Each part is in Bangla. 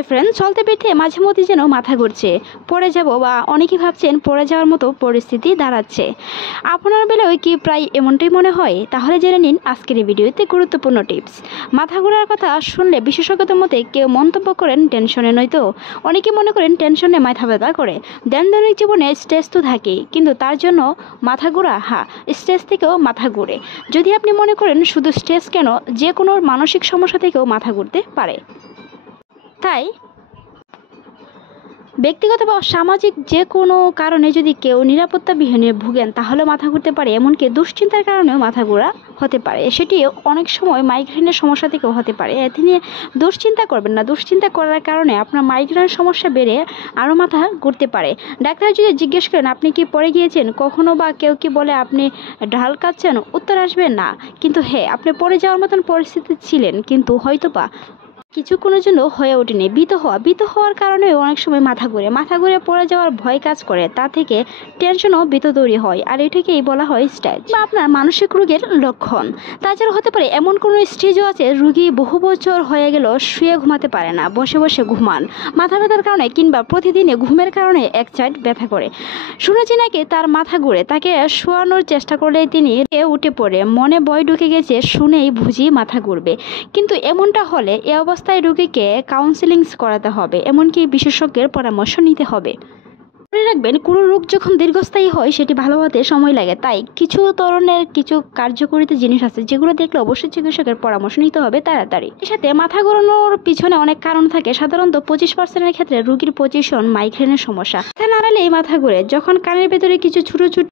হাই ফ্রেন্ড, চলতে ফিরতে মাঝে মধ্যে যেন মাথা ঘুরছে, পড়ে যাব বা অনেকেই ভাবছেন পড়ে যাওয়ার মতো পরিস্থিতি দাঁড়াচ্ছে। আপনার বেলায় কি প্রায় এমনটাই মনে হয়? তাহলে জেনে নিন আজকের এই ভিডিওতে গুরুত্বপূর্ণ টিপস। মাথা ঘোরার কথা শুনলে বিশেষজ্ঞদের মতে কেউ মন্তব্য করেন টেনশনে, নয়তো অনেকে মনে করেন টেনশনে মাথা ব্যথা করে। দৈনন্দিন জীবনে স্ট্রেস তো থাকেই, কিন্তু তার জন্য মাথা ঘোরা, হ্যাঁ, স্ট্রেস থেকেও মাথা ঘুরে। যদি আপনি মনে করেন শুধু স্ট্রেস কেন, যে কোনো মানসিক সমস্যা থেকেও মাথা ঘুরতে পারে। তাই ব্যক্তিগত বা সামাজিক যে কোনো কারণে যদি কেউ নিরাপত্তাবিহীনে ভুগেন তাহলে মাথা ঘুরতে পারে, এমনকি দুশ্চিন্তার কারণেও মাথা ঘোরা হতে পারে। সেটি অনেক সময় মাইগ্রেনের সমস্যা থেকেও হতে পারে। এতে নিয়ে দুশ্চিন্তা করবেন না। দুশ্চিন্তা করার কারণে আপনার মাইগ্রেনের সমস্যা বেড়ে আরও মাথা ঘুরতে পারে। ডাক্তার যদি জিজ্ঞেস করেন আপনি কি পড়ে গিয়েছেন কখনো, বা কেউ কি বলে আপনি ঢাল কাচ্ছেন, উত্তর আসবে না। কিন্তু হ্যাঁ, আপনি পড়ে যাওয়ার মতন পরিস্থিতি ছিলেন, কিন্তু হয়তোবা কিছুক্ষণের জন্য হয়ে ওঠেনি। ভীত হওয়ার কারণে অনেক সময় মাথা ঘুরে পড়ে যাওয়ার ভয় কাজ করে। তা থেকে টেনশন ও ভীত তৈরি হয়, আর এটাকেই বলা হয় স্ট্রেস বা আপনার মানসিক রোগের লক্ষণ। তাছাড়া হতে পারে এমন কোনো স্টেজও আছে রুগী বহু বছর হয়ে গেল শুয়ে ঘুমাতে পারে না, বসে বসে ঘুমান, মাথা ব্যথার কারণে কিংবা প্রতিদিনে ঘুমের কারণে এক সাইড ব্যথা করে। শুনেছি নাকি তার মাথা ঘুরে, তাকে শোয়ানোর চেষ্টা করলে তিনি উঠে পড়ে, মনে ভয় ঢুকে গেছে শুনেই বুঝি মাথা ঘুরবে। কিন্তু এমনটা হলে এ অবস্থায় রোগীকে কাউন্সেলিং করাতে হবে, এমনকি বিশেষজ্ঞের পরামর্শ নিতে হবে। মনে রাখবেন, কোনো রোগ যখন দীর্ঘস্থায়ী হয় সেটি ভালো হতে সময় লাগে। তাই কিছু ধরনের কিছু কার্যকরিত জিনিস আছে যেগুলো দেখলে অবশ্যই চিকিৎসকের পরামর্শ নিতে হবে তাড়াতাড়ি। এর সাথে মাথা ঘোরানোর পিছনে অনেক কারণ থাকে। সাধারণত 25%-এর ক্ষেত্রে রোগীর পজিশন মাইগ্রেনের সমস্যা। মাথা নাড়ালেই মাথা ঘুরে। যখন কানের ভেতরে কিছু ছোট ছোট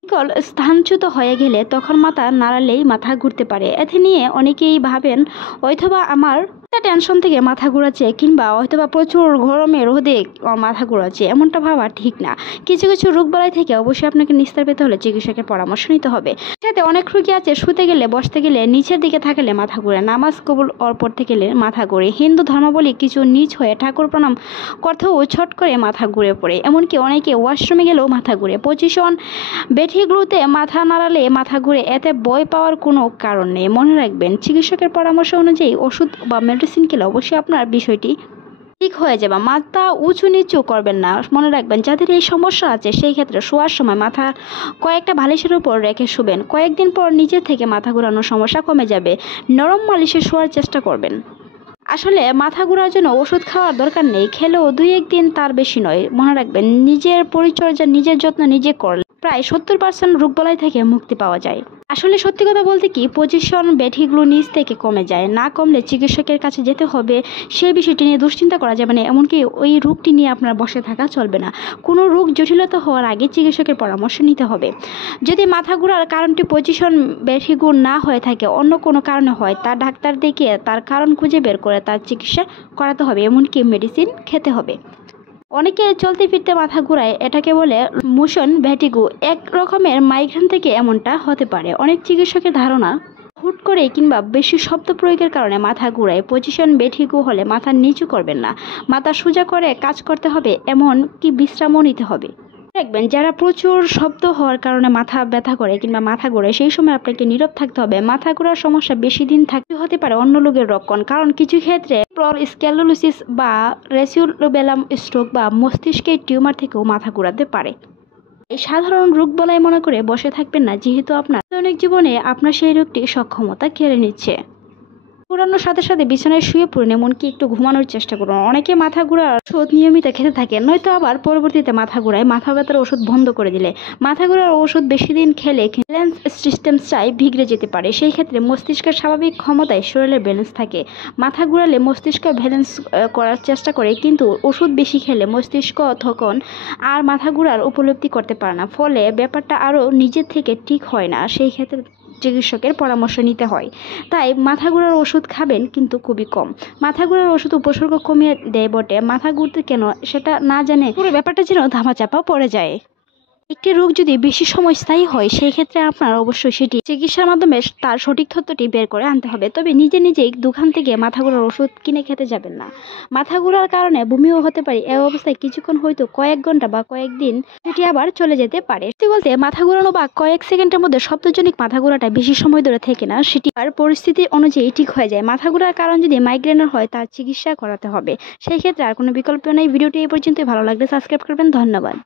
স্থানচ্যুত হয়ে গেলে তখন মাথা নাড়ালেই মাথা ঘুরতে পারে। এতে নিয়ে অনেকেই ভাবেন হয়তোবা আমার টেনশন থেকে মাথা ঘোরাচ্ছে, কিংবা হয়তোবা প্রচুর গরমে রোদে মাথা ঘোরাচ্ছে। এমনটা ভাবা ঠিক না। কিছু কিছু রোগবালাই থেকে অবশ্যই আপনাকে নিস্তার পেতে হলে চিকিৎসকের পরামর্শ নিতে হবে। সাথে অনেক রোগী আছে শুতে গেলে, বসতে গেলে, নিচের দিকে থাকলে মাথা ঘুরে, নামাজ কবুল পড়তে গেলে মাথা ঘুরে, হিন্দু ধর্মাবলী কিছু নিচ হয়ে ঠাকুর প্রণাম করতেও ছট করে মাথা ঘুরে পড়ে। এমনকি অনেকে ওয়াশরুমে গেলেও মাথা ঘুরে। পজিশন বেঠিগুলোতে মাথা নাড়ালে মাথা ঘুরে, এতে ভয় পাওয়ার কোনো কারণ নেই। মনে রাখবেন, চিকিৎসকের পরামর্শ অনুযায়ী ওষুধ বা মেডিসিন খেলে অবশ্যই আপনার বিষয়টি ঠিক হয়ে যাবে। মাথা উঁচু নিচু করবেন না। মনে রাখবেন, যাদের এই সমস্যা আছে সেই ক্ষেত্রে শোয়ার সময় মাথা কয়েকটা বালিশের উপর রেখে শুবেন। কয়েকদিন পর নিজে থেকে মাথা ঘোরানোর সমস্যা কমে যাবে। নরম বালিশে শোয়ার চেষ্টা করবেন। আসলে মাথা ঘোরার জন্য ওষুধ খাওয়ার দরকার নেই, খেলেও 2-1 দিন, তার বেশি নয়। মনে রাখবেন, নিজের পরিচর্যা, নিজের যত্ন নিজে করলে প্রায় 70% রোগবালাই থেকে মুক্তি পাওয়া যায়। আসলে সত্যি কথা বলতে কি, পজিশন ব্যাধিগুলো নিজ থেকে কমে যায়। না কমলে চিকিৎসকের কাছে যেতে হবে। সেই বিষয়টি নিয়ে দুশ্চিন্তা করা যাবে না, এমনকি ওই রোগটি নিয়ে আপনার বসে থাকা চলবে না। কোনো রোগ জটিলতা হওয়ার আগে চিকিৎসকের পরামর্শ নিতে হবে। যদি মাথা ঘোরার কারণটি পজিশন ব্যাধিগুণ না হয়ে থাকে, অন্য কোনো কারণে হয়, তা ডাক্তার দেখিয়ে তার কারণ খুঁজে বের করে তার চিকিৎসা করাতে হবে, এমনকি মেডিসিন খেতে হবে। অনেকে চলতে ফিরতে মাথা ঘুরায়, এটাকে বলে মোশন ভ্যাটিগো। এক রকমের মাইগ্রেন থেকে এমনটা হতে পারে। অনেক চিকিৎসকের ধারণা হুট করে কিংবা বেশি শব্দ প্রয়োগের কারণে মাথা ঘুরায়। পজিশন ভ্যাটিগো হলে মাথা নিচু করবেন না, মাথা সোজা করে কাজ করতে হবে, এমন কি বিশ্রামও নিতে হবে। দেখবেন, যারা প্রচুর শব্দ হওয়ার কারণে মাথা ব্যথা করে কিংবা মাথা ঘোরে, সেই সময় আপনাকে নীরব থাকতে হবে। মাথা ঘোরার সমস্যা বেশি দিন থাকতে হতে পারে অন্য রোগের লক্ষণ, কারণ কিছু ক্ষেত্রে স্ক্যালোলিসিস বা রেসিউবেলাম স্ট্রোক বা মস্তিষ্কের টিউমার থেকেও মাথা ঘোরাতে পারে। এই সাধারণ রোগ বলাই মনে করে বসে থাকবেন না, যেহেতু আপনার দৈনিক জীবনে আপনার সেই রোগটি সক্ষমতা কেড়ে নিচ্ছে। ঘোরানোর সাথে সাথে বিছানায় শুয়ে পড়ুন, এমনকি একটু ঘুমানোর চেষ্টা করুন। অনেকে মাথা ঘোরার ওষুধ নিয়মিত খেতে থাকে, নয়তো আবার পরবর্তীতে মাথা ঘোরায়। মাথা ব্যথার ওষুধ বন্ধ করে দিলে মাথা ঘোরার ওষুধ বেশি দিন খেলে ব্যালেন্স সিস্টেমটাই বিগড়ে যেতে পারে। সেই ক্ষেত্রে মস্তিষ্কের স্বাভাবিক ক্ষমতায় শরীরের ব্যালেন্স থাকে। মাথা ঘোরালে মস্তিষ্ক ব্যালেন্স করার চেষ্টা করে, কিন্তু ওষুধ বেশি খেলে মস্তিষ্ক তখন আর মাথা ঘোরার উপলব্ধি করতে পারে না, ফলে ব্যাপারটা আরও নিজের থেকে ঠিক হয় না। সেই ক্ষেত্রে চিকিৎসকের পরামর্শ নিতে হয়। তাই মাথা ঘোরার ওষুধ খাবেন, কিন্তু খুবই কম। মাথা ঘোরার ওষুধ উপসর্গ কমিয়ে দেয় বটে, মাথা ঘুরতে কেন সেটা না জানে পুরো ব্যাপারটা যেন ধামাচাপা পড়ে যায়। একটি রোগ যদি বেশি সময় স্থায়ী হয় সেই ক্ষেত্রে আপনার অবশ্যই সেটি চিকিৎসার মাধ্যমে তার সঠিক তথ্যটি বের করে আনতে হবে। তবে নিজে নিজেই দোকান থেকে মাথা ঘোরার ওষুধ কিনে খেতে যাবেন না। মাথা ঘোরার কারণে বমিও হতে পারে। এই অবস্থায় কিছুক্ষণ হয়তো কয়েক ঘন্টা বা কয়েকদিন সেটি আবার চলে যেতে পারে। সত্যি বলতে মাথা ঘোরানো বা কয়েক সেকেন্ডের মধ্যে শব্দজনিক মাথা ঘোরাটা বেশি সময় ধরে থাকে না, সেটি আর পরিস্থিতি অনুযায়ী ঠিক হয়ে যায়। মাথা ঘোরার কারণ যদি মাইগ্রেনের হয় তার চিকিৎসা করাতে হবে, সেই ক্ষেত্রে আর কোনো বিকল্প নেই। ভিডিওটি এই পর্যন্তই। ভালো লাগলে সাবস্ক্রাইব করবেন। ধন্যবাদ।